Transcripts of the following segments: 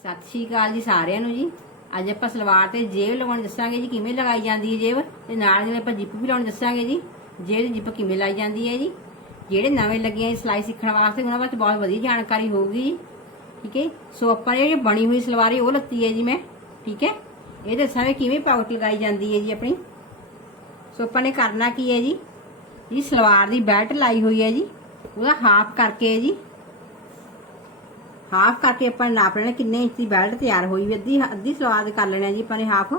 ਸਤਿ ਸ਼੍ਰੀ ਅਕਾਲ ਜੀ ਸਾਰਿਆਂ ਨੂੰ ਜੀ। ਅੱਜ ਆਪਾਂ ਸਲਵਾਰ ਤੇ ਜੇਬ ਲਗਾਉਣ ਦੱਸਾਂਗੇ ਜੀ, ਕਿਵੇਂ ਲਗਾਈ ਜਾਂਦੀ ਹੈ ਜੇਬ? ਤੇ ਨਾਲ ਜਿਹੜੇ ਆਪਾਂ ਜਿੱਪ ਵੀ ਲਾਉਣੀ ਦੱਸਾਂਗੇ ਜੀ, ਜੇਬ ਦੀ ਜਿੱਪ ਕਿਵੇਂ ਲਾਈ ਜਾਂਦੀ ਹੈ ਜੀ? ਜਿਹੜੇ ਨਵੇਂ ਲੱਗੇ ਆ ਜੀ ਸਿਲਾਈ ਸਿੱਖਣ ਵਾਸਤੇ, ਉਹਨਾਂ ਵਾਸਤੇ ਬਹੁਤ ਵਧੀਆ ਜਾਣਕਾਰੀ ਹੋਊਗੀ ਜੀ। ਠੀਕ ਹੈ? ਸੋ ਆਪਾਂ ਇਹ ਜਿਹੜੀ ਬਣੀ ਹੋਈ ਸਲਵਾਰ ਉਹ ਲੱਤੀ ਹੈ ਜੀ ਮੈਂ। ਠੀਕ ਹੈ? ਇਹ ਦੱਸਾਂਗੇ ਕਿਵੇਂ ਪਾਕਟ ਲਗਾਈ ਜਾਂਦੀ ਹੈ ਜੀ ਆਪਣੀ। ਸੋ ਆਪਾਂ ਨੇ ਕਰਨਾ ਕੀ ਹੈ ਜੀ? ਜੀ ਸਲਵਾਰ ਦੀ ਬੈਲਟ ਲਾਈ ਹੋਈ ਹੈ ਜੀ। ਉਹਦਾ ਹਾਫ ਕਰਕੇ ਹੈ ਜੀ। ਹਾਫ ਕਰਕੇ ਆਪਾਂ ਨੇ ਨਾਪ ਲੈਣਾ, ਕਿੰਨੇ ਇੰਚ ਦੀ ਬੈਲਟ ਤਿਆਰ ਹੋਈ ਵੀ, ਅੱਧੀ ਅੱਧੀ ਸਲਵਾਰ ਕਰ ਲੈਣਾ ਜੀ ਆਪਾਂ ਨੇ ਹਾਫ।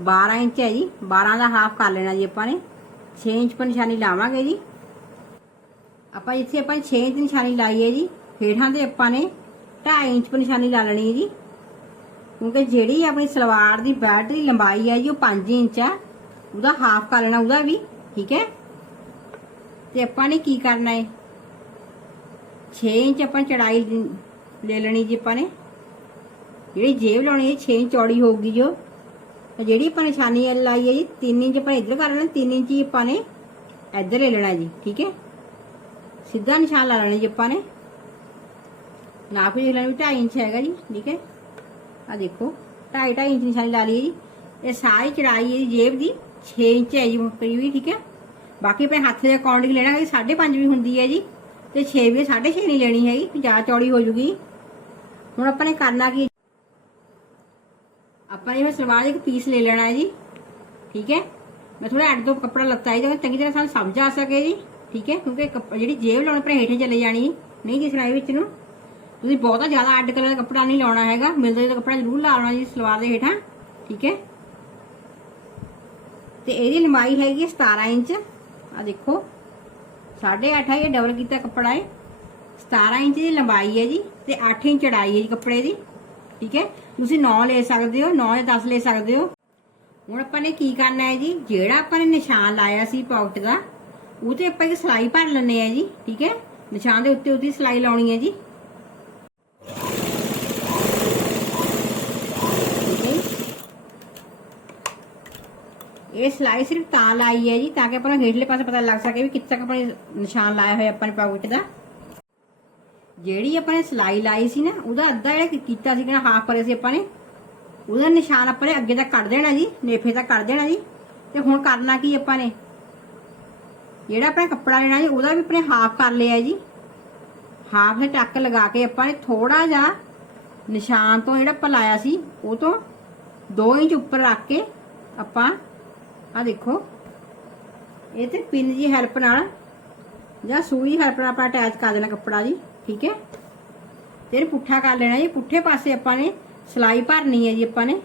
12 ਇੰਚ ਹੈ ਜੀ 12 ਦਾ ਹਾਫ ਕਰ ਲੈਣਾ ਜੀ ਆਪਾਂ ਨੇ। 6 ਇੰਚ ਪਰ ਨਿਸ਼ਾਨੀ ਲਾਵਾਂਗੇ ਜੀ। ਆਪਾਂ ਇੱਥੇ ਆਪਾਂ 6 ਇੰਚ ਨਿਸ਼ਾਨੀ ਲਾਈ ਹੈ ਜੀ। ਹੇਠਾਂ ਤੇ ਆਪਾਂ ਨੇ 2.5 ਇੰਚ ਪਰ ਨਿਸ਼ਾਨੀ ਲਾ ਲੈਣੀ ਹੈ ਜੀ। ਕਿਉਂਕਿ ਜਿਹੜੀ ਆਪਣੀ ਸਲਵਾਰ ਦੀ ਬੈਲਟ ਦੀ ਲੰਬਾਈ ਹੈ ਜੀ, ਉਹ 5 ਇੰਚ ਹੈ। ਉਹਦਾ ਹਾਫ ਕਰ ਲੈਣਾ, ਉਹਦਾ ਵੀ, ਠੀਕ ਹੈ। ਤੇ ਆਪਾਂ ਨੇ ਕੀ ਕਰਨਾ ਹੈ? 6 ਇੰਚ ਆਪਾਂ ਚੜਾਈ ਲੈ ਲੈਣੀ ਜੀ ਆਪਾਂ ਨੇ। ਜਿਹੜੀ ਜੇਬ ਲਾਉਣੀ ਹੈ 6 ਇੰਚ ਚੌੜੀ ਹੋਊਗੀ ਜੋ ਤੇ ਜਿਹੜੀ ਆਪਾਂ ਨਿਸ਼ਾਨੀ ਲਾਈ ਹੈ ਜੀ 3 ਇੰਚ ਆਪਾਂ ਇੱਧਰ ਕਰ ਲੈਣਾ 3 ਇੰਚ ਹੀ ਆਪਾਂ ਨੇ ਇੱਧਰ ਲੈ ਲੈਣਾ ਜੀ, ਠੀਕ ਹੈ। ਸਿੱਧਾ ਨਿਸ਼ਾਨ ਲਾ ਲੈਣਾ ਜੀ ਆਪਾਂ ਨੇ। ਨਾਪ ਦੇਖ ਲੈਣਾ ਵੀ 2.5 ਇੰਚ ਹੈਗਾ ਜੀ, ਠੀਕ ਹੈ। ਆ ਦੇਖੋ 2.5 2.5 ਇੰਚ ਨਿਸ਼ਾਨੀ ਲਾ ਲਈ ਹੈ ਜੀ। ਇਹ ਸਾਰੀ ਚੜਾਈ ਹੈ ਜੀ ਜੇਬ ਦੀ 6 ਇੰਚ ਹੈ ਜੀ ਕਰੀ ਵੀ ਠੀਕ ਹੈ। ਬਾਕੀ ਆਪਣੇ ਹੱਥ ਦੇ ਅਕਾਊਂਟ ਅਕੋਰਡਿੰਗ ਲੈਣਾ ਹੈ 5.5 ਵੀ ਹੁੰਦੀ ਹੈ ਜੀ। ਤੇ 6 ਵੀ 6.5 ਨਹੀਂ ਲੈਣੀ ਹੈਗੀ ਕਿ ਜ਼ਿਆਦਾ ਚੌੜੀ ਹੋ ਜੂਗੀ। ਹੁਣ ਆਪਾਂ ਨੇ ਕਰਨਾ ਕੀ? ਆਪਾਂ ਨੇ ਇਹ ਸਲਵਾਰ ਦਾ ਇੱਕ ਪੀਸ ਲੈ ਲੈਣਾ ਹੈ ਜੀ, ਠੀਕ ਹੈ? ਮੈਂ ਥੋੜਾ ਐਡ ਤੋਂ ਕੱਪੜਾ ਲੱਤਾ ਹੈ ਤਾਂ ਚੰਗੀ ਤਰ੍ਹਾਂ ਸਾਨੂੰ ਸਮਝ ਆ ਸਕੇ ਜੀ, ਠੀਕ ਹੈ? ਕਿਉਂਕਿ ਜਿਹੜੀ ਜੇਬ ਲਾਉਣ ਪਰ ਹੇਠੇ ਚਲੇ ਜਾਣੀ, ਨਹੀਂ ਦਿਸਣਾ ਇਹ ਵਿੱਚ ਨੂੰ। ਤੁਸੀਂ ਬਹੁਤਾ ਜ਼ਿਆਦਾ ਐਡ ਕਲਰ ਦਾ ਕੱਪੜਾ ਨਹੀਂ ਲਾਉਣਾ ਹੈਗਾ, ਮਿਲਦਾ ਜਿਹਾ ਕੱਪੜਾ ਜ਼ਰੂਰ ਲਾਉਣਾ ਜੀ ਸਲਵਾਰ ਦੇ ਹੇਠਾਂ, ਠੀਕ ਹੈ? ਤੇ ਇਹਦੀ ਲੰਬਾਈ ਹੈਗੀ ਹੈ 17 ਇੰਚ ਆ ਦੇਖੋ। 8.5 ਹੈ ਇਹ ਡਬਲ ਕੀਤਾ ਕੱਪੜਾ ਹੈ 17 ਇੰਚ ਦੀ ਲੰਬਾਈ ਹੈ ਜੀ ਤੇ 8 ਇੰਚ ਚੜਾਈ ਹੈ ਜੀ ਕੱਪੜੇ ਦੀ। ਠੀਕ ਹੈ? ਤੁਸੀਂ 9 ਲੈ ਸਕਦੇ ਹੋ 9 ਜਾਂ 10 ਲੈ ਸਕਦੇ ਹੋ। ਹੁਣ ਆਪਾਂ ਨੇ ਕੀ ਕਰਨਾ ਹੈ ਜੀ? ਜਿਹੜਾ ਆਪਾਂ ਨੇ ਨਿਸ਼ਾਨ ਲਾਇਆ ਸੀ ਪਾਕਟ ਦਾ, ਉਹ ਤੇ ਆਪਾਂ ਇੱਕ ਸਲਾਈ ਭਰ ਲੈਣੇ ਆ ਜੀ। ਠੀਕ ਹੈ? ਨਿਸ਼ਾਨ ਦੇ ਉੱਤੇ ਉੱਤੇ ਸਲਾਈ ਲਾਉਣੀ ਹੈ ਜੀ ਠੀਕ ਹੈ ਜੀ। ਇਹ ਸਲਾਈ ਸਿਰਫ ਤਾਂ ਲਾਈ ਹੈ ਜੀ, ਤਾਂ ਕਿ ਆਪਾਂ ਨੂੰ ਹੇਠਲੇ ਪਾਸੇ ਪਤਾ ਲੱਗ ਸਕੇ ਵੀ ਕਿੱਥੇ ਤੱਕ ਆਪਾਂ ਨੇ ਨਿਸ਼ਾਨ ਲਾਇਆ ਹੋਇਆ ਆਪਾਂ ਨੇ ਪਾਕਟ ਦਾ। ਜਿਹੜੀ ਆਪਾਂ ਨੇ ਸਲਾਈ ਲਾਈ ਸੀ ਨਾ, ਉਹਦਾ ਅੱਧਾ ਜਿਹੜਾ ਕੀਤਾ ਸੀ ਕਿ ਹਾਫ ਕਰੇ ਸੀ ਆਪਾਂ ਨੇ, ਉਹਦਾ ਨਿਸ਼ਾਨ ਆਪਾਂ ਨੇ ਅੱਗੇ ਤੱਕ ਕੱਢ ਦੇਣਾ ਜੀ, ਨੇਫੇ ਤੱਕ ਕੱਢ ਦੇਣਾ ਜੀ। ਤੇ ਹੁਣ ਕਰਨਾ ਕੀ ਆਪਾਂ ਨੇ? ਜਿਹੜਾ ਆਪਾਂ ਕੱਪੜਾ ਲੈਣਾ ਜੀ, ਉਹਦਾ ਵੀ ਆਪਣੇ ਹਾਫ ਕਰ ਲਿਆ ਜੀ। ਹਾਫ ਦੇ ਟੱਕ ਲਗਾ ਕੇ ਆਪਾਂ ਨੇ ਥੋੜਾ ਜਿਹਾ ਨਿਸ਼ਾਨ ਤੋਂ ਜਿਹੜਾ ਆਪਾਂ ਲਾਇਆ ਸੀ, ਉਹ ਤੋਂ 2 ਇੰਚ ਉੱਪਰ ਰੱਖ ਕੇ ਆਪਾਂ ਆ ਦੇਖੋ। ਇਹ ਤੇ ਪਿੰਨ ਦੀ ਹੈਲਪ ਨਾਲ, ਜਾਂ ਸੂਈ ਹੈਲਪ ਨਾਲ ਆਪਾਂ ਅਟੈਚ ਕਰ ਦੇਣਾ ਕੱਪੜਾ ਜੀ, ਠੀਕ ਹੈ? ਫਿਰ ਪੁੱਠਾ ਕਰ ਲੈਣਾ ਜੀ, ਪੁੱਠੇ ਪਾਸੇ ਆਪਾਂ ਨੇ ਸਲਾਈ ਭਰਨੀ ਹੈ ਜੀ ਆਪਾਂ ਨੇ।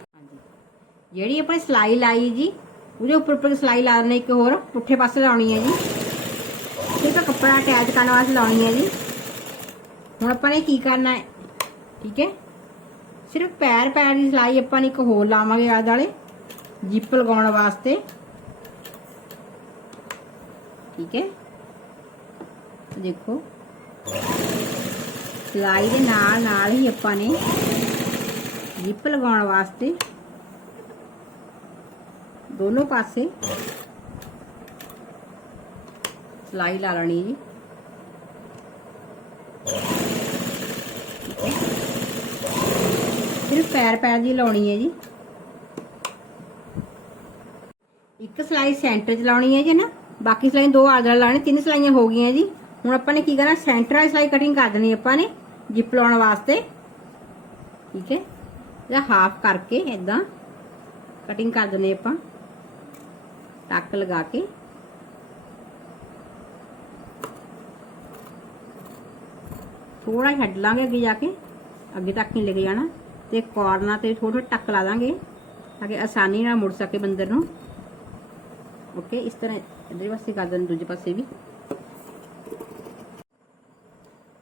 ਜਿਹੜੀ ਆਪਾਂ ਨੇ ਸਲਾਈ ਲਾਈ ਜੀ, ਉਹਦੇ ਉੱਪਰ ਉੱਪਰ ਸਲਾਈ ਲਾ ਦੇਣਾ ਇੱਕ ਹੋਰ, ਪੁੱਠੇ ਪਾਸੇ ਲਾਉਣੀ ਹੈ ਜੀ। ਠੀਕ ਹੈ ਕੱਪੜਾ ਅਟੈਚ ਕਰਨ ਵਾਸਤੇ ਲਾਉਣੀ ਹੈ ਜੀ। ਹੁਣ ਆਪਾਂ ਨੇ ਕੀ ਕਰਨਾ ਹੈ, ਠੀਕ ਹੈ? ਸਿਰਫ ਪੈਰ ਪੈਰ ਦੀ ਸਲਾਈ ਆਪਾਂ ਨੇ ਇੱਕ ਹੋਰ ਲਾਵਾਂਗੇ ਆਲੇ ਵਾਲੇ ਜਿੱਪ ਲਗਾਉਣ ਵਾਸਤੇ। ਠੀਕ ਹੈ? ਦੇਖੋ। ਸਲਾਈ ਦੇ ਨਾਲ ਨਾਲ ਹੀ ਆਪਾਂ ਨੇ ਜਿੱਪ ਲਗਾਉਣ ਵਾਸਤੇ ਦੋਨੋਂ ਪਾਸੇ ਸਲਾਈ ਲਾ ਲੈਣੀ ਜੀ। ਸਿਰਫ ਪੈਰ ਪੈਰ ਦੀ ਲਾਉਣੀ ਹੈ ਜੀ। ਇੱਕ ਸਲਾਈ ਸੈਂਟਰ 'ਚ ਲਾਉਣੀ ਹੈ ਜੀ ਨਾ। ਬਾਕੀ ਸਲਾਈ ਦੋ ਆਦਰ ਲਾਉਣੀ ਤਿੰਨ ਸਲਾਈਆਂ ਹੋ ਗਈਆਂ ਜੀ। ਹੁਣ ਆਪਾਂ ਨੇ ਕੀ ਕਰਨਾ ਸੈਂਟਰ ਵਾਲੀ ਸਲਾਈ ਕਟਿੰਗ ਕਰ ਦੇਣੀ ਆਪਾਂ ਨੇ ਜਿਪ ਲਾਉਣ ਵਾਸਤੇ। ਠੀਕ ਹੈ? ਇਹਦਾ ਹਾਫ ਕਰਕੇ ਇਦਾਂ ਕਟਿੰਗ ਕਰ ਦਿੰਦੇ ਆਪਾਂ। ਟੱਕ ਲਗਾ ਕੇ। ਥੋੜਾ ਛੱਡ ਲਾਂਗੇ ਅੱਗੇ ਜਾ ਕੇ। ਅੱਗੇ ਤੱਕ ਨਹੀਂ ਲੈ ਕੇ ਜਾਣਾ। ਤੇ ਕਾਰਨਰ ਤੇ ਥੋੜਾ ਟੱਕ ਲਾ ਦਾਂਗੇ, ਤਾਂ ਕਿ ਆਸਾਨੀ ਨਾਲ ਮੁੜ ਸਕੇ ਬੰਦਰ ਨੂੰ। ਓਕੇ ਇਸ ਤਰ੍ਹਾਂ ਇਧਰ ਪਾਸੇ ਕਰ ਦਿੰਦੇ ਦੂਜੇ ਪਾਸੇ ਵੀ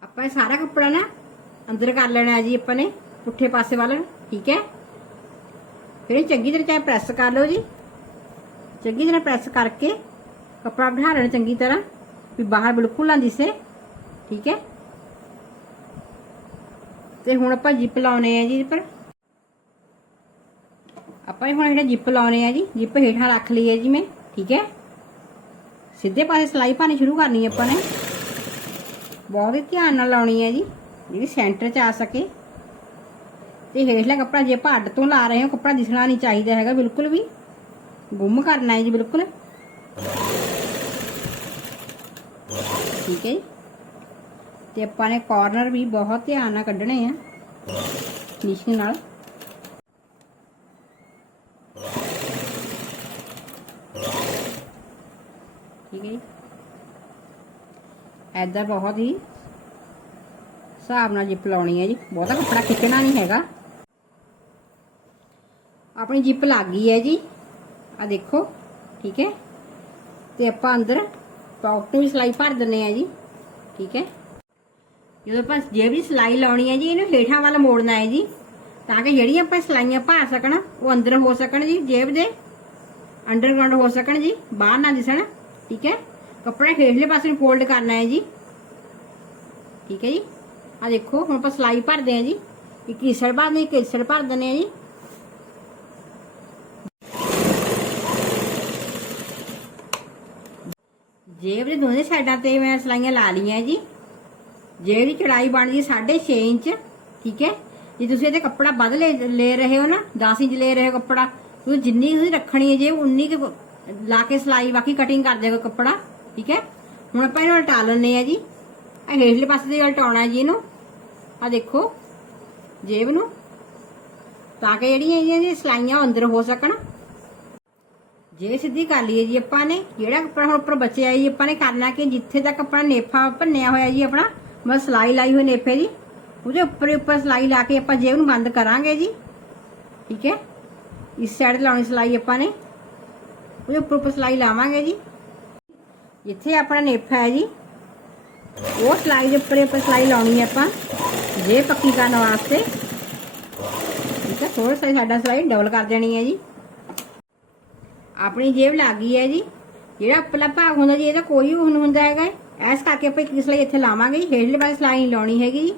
ਆਪਾਂ ਇਹ ਸਾਰਾ ਕੱਪੜਾ ਨਾ ਅੰਦਰ ਕਰ ਲੈਣਾ ਹੈ ਜੀ ਆਪਾਂ ਨੇ ਪੁੱਠੇ ਪਾਸੇ ਵੱਲ ਠੀਕ ਹੈ ਫਿਰ ਇਹ ਚੰਗੀ ਤਰ੍ਹਾਂ ਚਾਹੇ ਪ੍ਰੈਸ ਕਰ ਲਓ ਜੀ ਚੰਗੀ ਤਰ੍ਹਾਂ ਪ੍ਰੈਸ ਕਰਕੇ ਕੱਪੜਾ ਬਿਠਾ ਲੈਣਾ ਚੰਗੀ ਤਰ੍ਹਾਂ ਵੀ ਬਾਹਰ ਬਿਲਕੁਲ ਨਾ ਦਿਸੇ ਠੀਕ ਹੈ ਤੇ ਹੁਣ ਆਪਾਂ ਜਿੱਪ ਲਾਉਣੇ ਆ ਜੀ ਪਰ ਆਪਾਂ ਹੁਣ ਜਿਹੜਾ ਜਿੱਪ ਲਾਉਣੇ ਆ ਜੀ ਜਿੱਪ ਹੇਠਾਂ ਰੱਖ ਲਈ ਹੈ ਜੀ ਮੈਂ ਠੀਕ ਹੈ? ਸਿੱਧੇ ਪਾਸੇ ਸਲਾਈ ਪਾਣੀ ਸ਼ੁਰੂ ਕਰਨੀ ਹੈ ਆਪਾਂ ਨੇ। ਬਹੁਤ ਹੀ ਧਿਆਨ ਨਾਲ ਲਾਉਣੀ ਹੈ ਜੀ, ਜਿਹੜੀ ਸੈਂਟਰ 'ਚ ਆ ਸਕੇ। ਤੇ ਹੇਠਲਾ ਕੱਪੜਾ, ਜੇ ਆਪਾਂ ਅੱਡ ਤੋਂ ਲਾ ਰਹੇ ਹਾਂ, ਕੱਪੜਾ ਦਿਸਣਾ ਨਹੀਂ ਚਾਹੀਦਾ ਹੈਗਾ, ਬਿਲਕੁਲ ਵੀ। ਗੁੰਮ ਕਰਨਾ ਹੈ ਜੀ, ਬਿਲਕੁਲ। ਠੀਕ ਹੈ ਜੀ। ਤੇ ਆਪਾਂ ਨੇ ਕਾਰਨਰ ਵੀ ਬਹੁਤ ਧਿਆਨ ਨਾਲ ਕੱਢਣੇ ਆ ਫਿਨਿਸ਼ਿੰਗ ਨਾਲ। ਠੀਕ ਹੈ ਜੀ। ਐਦਾਂ ਬਹੁਤ ਹੀ ਹਿਸਾਬ ਨਾਲ ਜਿੱਪ ਲਾਉਣੀ ਹੈ ਜੀ। ਬਹੁਤਾ ਕੱਪੜਾ ਖਿੱਚਣਾ ਨਹੀਂ ਹੈਗਾ। ਆਪਣੀ ਜਿੱਪ ਲੱਗ ਗਈ ਹੈ ਜੀ। ਆ ਦੇਖੋ, ਠੀਕ ਹੈ। ਤੇ ਆਪਾਂ ਅੰਦਰ ਪੌਕਟ ਵੀ ਸਿਲਾਈ ਭਰ ਦਿੰਨੇ ਆ ਜੀ। ਠੀਕ ਹੈ। ਜਦੋਂ ਆਪਾਂ ਜੇਬ ਦੀ ਸਿਲਾਈ ਲਾਉਣੀ ਹੈ ਜੀ, ਇਹਨੂੰ ਹੇਠਾਂ ਵੱਲ ਮੋੜਨਾ ਹੈ ਜੀ। ਤਾਂ ਕਿ ਜਿਹੜੀਆਂ ਆਪਾਂ ਸਿਲਾਈਆਂ ਭਰ ਸਕਣ, ਉਹ ਅੰਦਰ ਹੋ ਸਕਣ ਜੀ, ਜੇਬ ਦੇ। ਅੰਡਰਗਰਾਉਂਡ ਹੋ ਸਕਣ ਜੀ, ਬਾਹਰ ਨਾ ਦਿਸਣ। ਠੀਕ ਹੈ? ਕੱਪੜੇ ਹੇਠਲੇ ਪਾਸੇ ਨੂੰ ਫੋਲਡ ਕਰਨਾ ਹੈ ਜੀ। ਠੀਕ ਹੈ ਜੀ? ਆ ਦੇਖੋ, ਹੁਣ ਆਪਾਂ ਸਿਲਾਈ ਭਰਦੇ ਆ ਜੀ। ਇੱਕ ਇਸੜ ਭਰਦੇ, ਇੱਕ ਇਸੜ ਭਰ ਦਿੰਦੇ ਆ ਜੀ। ਜੇਬ ਦੇ ਦੋਨੇ ਸਾਈਡਾਂ ਤੇ ਮੈਂ ਸਿਲਾਈਆਂ ਲਾ ਲਈਆਂ ਜੀ। ਜੇਬ ਦੀ ਚੜਾਈ ਬਣ ਬਣਦੀ 6.5 ਇੰਚ, ਠੀਕ ਹੈ? ਜੇ ਤੁਸੀਂ ਇਹਦੇ ਕੱਪੜਾ ਵੱਧ ਲੈ ਰਹੇ ਹੋ ਨਾ 10 ਇੰਚ ਲੈ ਰਹੇ ਹੋ ਕੱਪੜਾ, ਤੁਸੀਂ ਜਿੰਨੀ ਤੁਸੀਂ ਰੱਖਣੀ ਹੈ ਜੇ ਉਨੀ ਕੁ ਲਾ ਕੇ ਸਿਲਾਈ, ਬਾਕੀ ਕਟਿੰਗ ਕਰ ਦੇਗਾ ਕੱਪੜਾ, ਠੀਕ ਹੈ? ਹੁਣ ਆਪਾਂ ਇਹਨੂੰ ਉਲਟਾ ਲੈਣੇ ਆ ਜੀ। ਇਹ ਹੇਠਲੇ ਪਾਸੇ ਦੇ ਉਲਟਾਉਣਾ ਜੀ ਇਹਨੂੰ। ਆ ਦੇਖੋ, ਜੇਬ ਨੂੰ। ਤਾਂ ਕਿ ਜਿਹੜੀਆਂ ਇਹਦੀਆਂ ਜੀ ਸਿਲਾਈਆਂ ਉਹ ਅੰਦਰ ਹੋ ਸਕਣ। ਜੇ ਸਿੱਧੀ ਕਰ ਲਈਏ ਜੀ ਆਪਾਂ ਨੇ, ਜਿਹੜਾ ਕੱਪੜਾ ਹੁਣ ਉੱਪਰ ਬਚਿਆ ਜੀ, ਆਪਾਂ ਨੇ ਕਰਨਾ ਕਿ ਜਿੱਥੇ ਤੱਕ ਆਪਣਾ ਨੇਫਾ ਭੰਨਿਆ ਹੋਇਆ ਜੀ ਆਪਣਾ, ਬਸ ਸਿਲਾਈ ਲਾਈ ਹੋਈ ਨੇਫੇ ਦੀ। ਉਹਦੇ ਉੱਪਰ ਉੱਪਰ ਸਿਲਾਈ ਲਾ ਕੇ ਆਪਾਂ ਜੇਬ ਨੂੰ ਬੰਦ ਕਰਾਂਗੇ ਜੀ। ਠੀਕ ਹੈ? ਇਸ ਸਾਈਡ ਲਾਉਣੀ ਸਿਲਾਈ ਆਪਾਂ ਨੇ। ਉਹਦੇ ਉੱਪਰ ਉੱਪਰ ਸਿਲਾਈ ਲਾਵਾਂਗੇ ਜੀ। ਜਿੱਥੇ ਆਪਣਾ ਨੇਫਾ ਹੈ ਜੀ। ਉਹ ਸਿਲਾਈ ਦੇ ਉੱਪਰ ਆਪਾਂ ਸਿਲਾਈ ਲਾਉਣੀ ਹੈ ਆਪਾਂ, ਜੇ ਪੱਕੀ ਕਰਨ ਵਾਸਤੇ। ਠੀਕ ਹੈ ਥੋੜਾ ਸਾ ਸਾਡਾ ਸਿਲਾਈ ਡਬਲ ਕਰ ਦੇਣੀ ਹੈ ਜੀ। ਆਪਣੀ ਜੇਬ ਲੱਗ ਗਈ ਹੈ ਜੀ। ਜਿਹੜਾ ਉੱਪਰਲਾ ਭਾਗ ਹੁੰਦਾ ਜੀ, ਇਹਦਾ ਕੋਈ ਹੁਣ ਹੁੰਦਾ ਹੈਗਾ। ਐਸ ਕਰਕੇ ਆਪਾਂ ਇੱਕ ਸਿਲਾਈ ਇੱਥੇ ਲਾਵਾਂਗੇ ਜੀ। ਹੇਠਲੇ ਪਾਸੇ ਸਿਲਾਈ ਨਹੀਂ ਲਾਉਣੀ ਹੈਗੀ ਜੀ।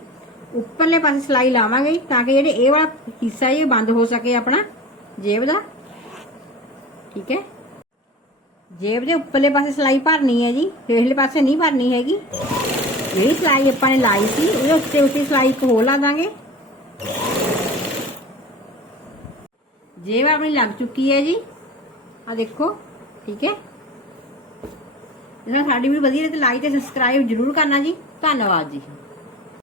ਉੱਪਰਲੇ ਪਾਸੇ ਸਿਲਾਈ ਲਾਵਾਂਗੇ ਤਾਂ ਕਿ ਜਿਹੜੇ ਇਹ ਵਾਲਾ ਹਿੱਸਾ ਇਹ ਬੰਦ ਹੋ ਸਕੇ ਆਪਣਾ ਜੇਬ ਦਾ। ਠੀਕ ਹੈ। ਜੇਬ ਦੇ ਉੱਪਰਲੇ ਪਾਸੇ ਸਿਲਾਈ ਭਰਨੀ ਹੈ ਜੀ ਹੇਠਲੇ ਪਾਸੇ ਨਹੀਂ ਭਰਨੀ ਹੈਗੀ ਜਿਹੜੀ ਸਿਲਾਈ ਆਪਾਂ ਨੇ ਲਾਈ ਸੀ ਉਹਦੇ ਉੱਤੇ ਉੱਤੇ ਸਿਲਾਈ ਇੱਕ ਹੋਰ ਲਾ ਦਾਂਗੇ ਜੇਬ ਆਪਣੀ ਲੱਗ ਚੁੱਕੀ ਹੈ ਜੀ ਆ ਦੇਖੋ ਠੀਕ ਹੈ ਇਹਨਾਂ ਸਾਡੀ ਵੀ ਵਧੀਆ ਤੇ ਲਾਈਕ ਤੇ ਸਬਸਕ੍ਰਾਈਬ ਜਰੂਰ ਕਰਨਾ ਜੀ ਧੰਨਵਾਦ ਜੀ